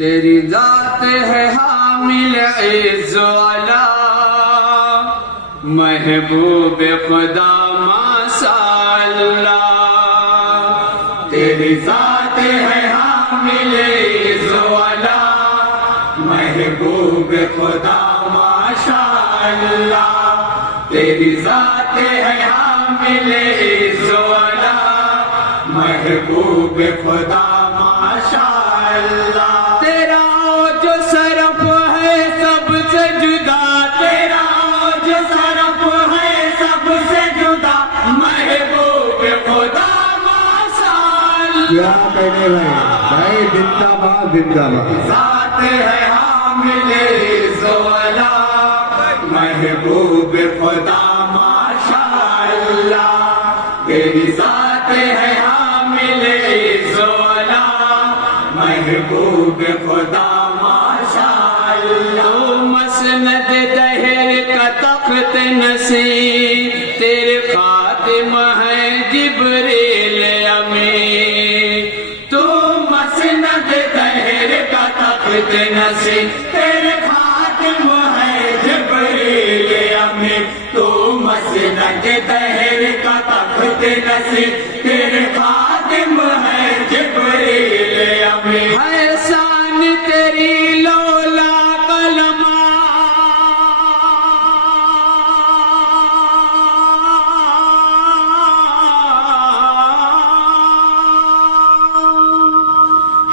तेरी जात है हामिल इज़्ज़ोला महबूब खुदा माशाअल्लाह। तेरी जात है हामिल इज़्ज़ोला महबूब खुदा माशाअल्लाह। तेरी जात है हामिल इज़्ज़ोला महबूब खुदा माशाअल्लाह। तेरा जो सरफ है सबसे जुदा, तेरा जो सरफ है सबसे जुदा महबूब खुदा माशाअल्लाह। क्या कहने भाई जिंदाबाद जिंदाबाद। जात है हामिल इज़्ज़ोला महबूब खुदा माशाअल्लाह। तेरी जात है हामिल इज़्ज़ोला महबूब खुदा माशाअल्लाह। मसनद दहर का तख्त नसीं तेरे खातिम है जिब्रील अमीन। तू मसनद दहर का तख्त नसीं तेरे खातिम है जिब्रील अमीन। तू मसनद दहर का तख्त नसीं तेरे खातिम है जिब्रील अमीन। है शान तेरी लौला कलमा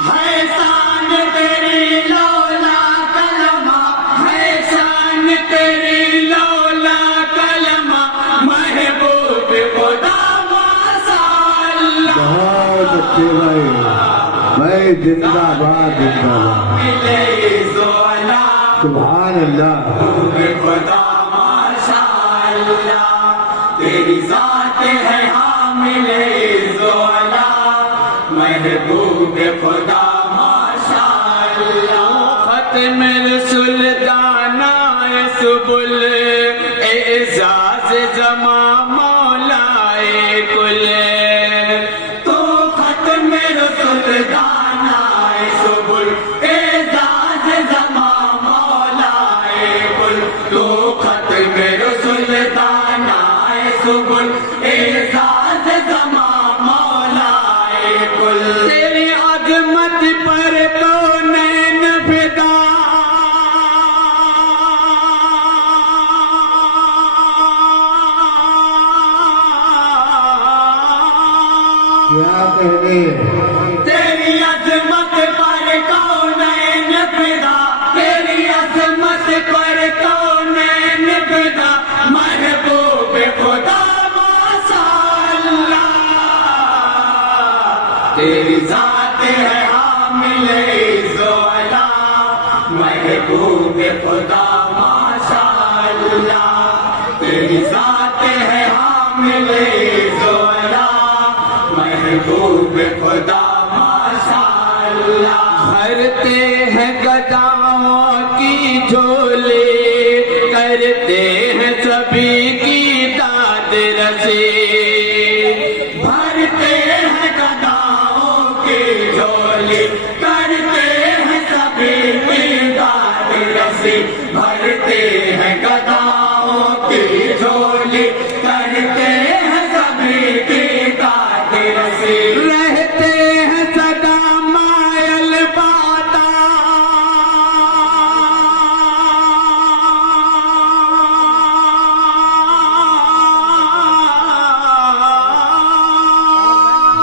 है शान तेरी लौला कलमा है शान तेरी लौला कलमा महबूब खुदा माशाअल्लाह। बहुत अच्छे भाई जिंदाबाद जिंदाबाद। सुभान अल्लाह। खुदा माशाअल्लाह। तेरी जात है हामिल इज़्ज़ोला महबूब खुदा माशाअल्लाह। खत्म सुल्ताना सुबुल एजाज जमा मौलाए कुल। तो खत्म सुल्ताना सुबुल एजाज जमा मौलाए कुल। तो खत्म सुल्ताना सुबुल एजाज जमा मौलाए कुल। तेरी अजमत पर कौनैन फिदा क्या कहने। तेरी अजमत पर कौनैन फिदा तेरी अजमत पर कौनैन फिदा महबूब खुदा माशाअल्लाह। तेरी जात है हामिल इज़्ज़ोला महबूब खुदा माशाअल्लाह। तेरी जात है हामिल इज़्ज़ोला महबूब खुदा माशाअल्लाह। भरते हैं गदाओं की झोले करते हैं सभी की दाद रसे। भरते हैं गदाओं की झोले करते हैं सभी की दाद रसे। भरते हैं गदाओं की झोले करते हैं सभी की दाद रसे। रहते हैं सदा मायल बाता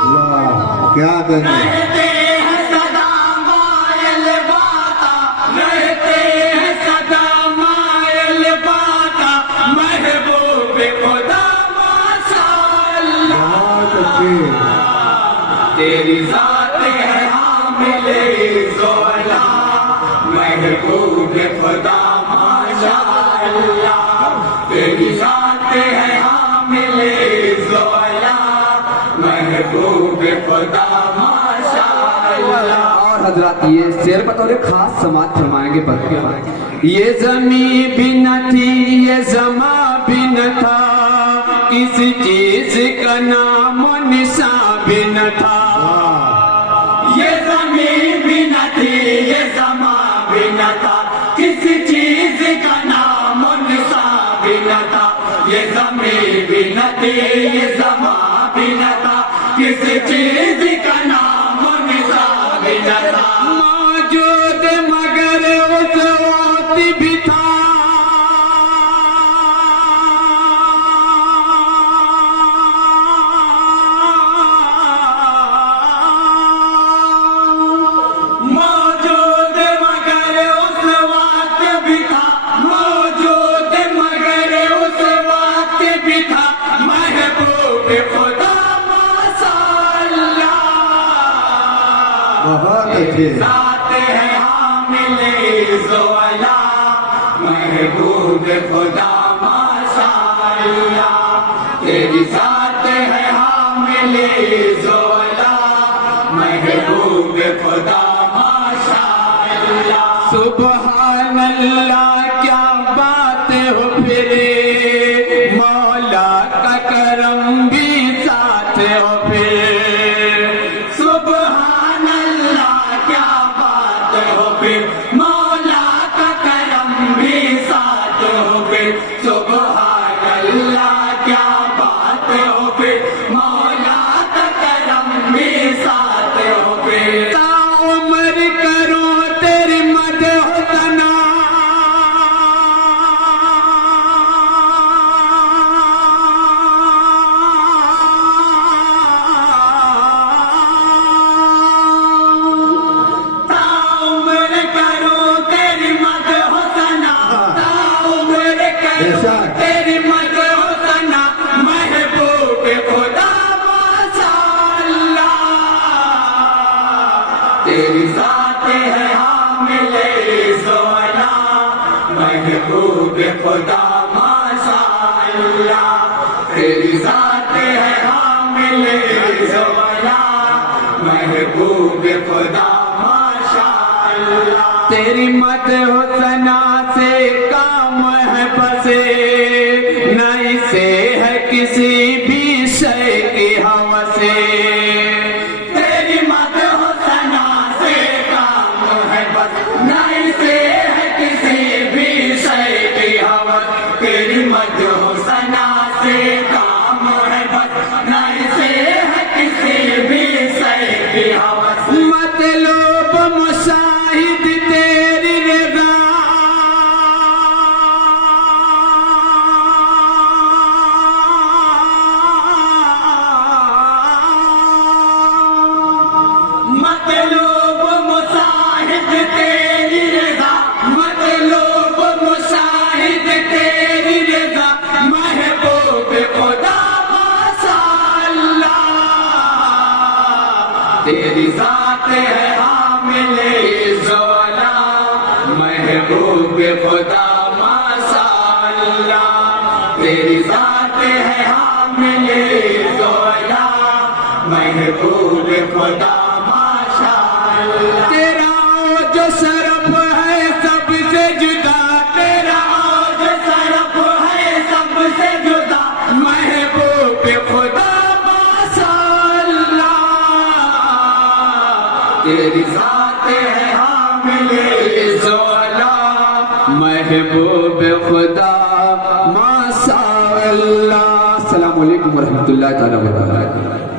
वाह क्या कहने। रहते हैं सदा मायल बाता रहते हैं सदा मायल बाता महबूब खुदा माशाअल्लाह। बहुत अच्छे। तेरी जात है हामिल इज़्ज़ोला महबूब खुदा माशाअल्लाह। तेरी जात है हामिल इज़्ज़ोला महबूब खुदा माशाअल्लाह। और हजरत ये शेर बतौर खास समाज फरमाएंगे बल्कि ये ज़मीं भी न थी ये ज़मा भी न था किसी चीज का नाम निशान भी न था। ये ज़मीन भी न थी, ये ज़मा भी न था, किसी चीज का नाम और निशान भी न था। ये ज़मीन भी न थी, ये ज़मा भी न था, किसी चीज का नाम और निशान भी न था। मौजूद मगर उस वक्त भी था, मौजूद मगर उस वक्त भी था, मौजूद मगर उस वक्त भी था, महबूब खुदा माशाअल्लाह। बहुत अच्छे। साथ है हामिले ज़ोला, महबूब खुदा माशाअल्लाह। तेरी साथ है हामिले ज़ोला, महबूब खुदा माशाअल्लाह। सुबहान अल्लाह क्या बात हो फिर, मौला का करम भी साथ हो फिर। सुबहान अल्लाह क्या बात हो फिर, मौला का करम भी साथ हो फिर। सुबहान अल्लाह क्या बात हो फिर, मौला का करम भी साथ हो फिर। ताउम्र करूं तेरी मदह सना, ताउम्र करूं तेरी मदह सना, ताउम्र करूं बेशक। तेरी मदह सना, महबूब खुदा माशाअल्लाह। तेरी ज़ात है हामिले ज़ोला, महबूब खुदा माशाअल्लाह। तेरी ज़ात है हामिले ज़ोला, महबूब खुदा माशाअल्लाह। तेरी मदह सना से काम है बसे, नहीं से है किसी भी शय की हवसे। तेरी मदह सना से काम है बस, नहीं से है किसी भी शय की हवस। तेरी मदह सना से काम है बस, नहीं से है किसी भी शय की हवस। मतलब मुशाहिद तेरी रज़ा, मतलूब मुशाहिद तेरी रज़ा, मतलूब मुशाहिद तेरी रज़ा, महबूब खुदा माशाअल्लाह। तेरी ज़ात है हामिले ज़ोला, महबूब खुदा माशाअल्लाह। तेरी ज़ात है हामिले ज़ोला, महबूब खुदा माशाअल्लाह। तेरा जो शरफ है सबसे जुदा, तेरा जो सरफ है सबसे जुदा, महबूब खुदा माशाअल्लाह। तेरी ज़ात है हामिले ज़ोला, महबूब खुदा माशाअल्लाह। अस्सलामु अलैकुम वरहमतुल्लाहि तआला व बरकातहू।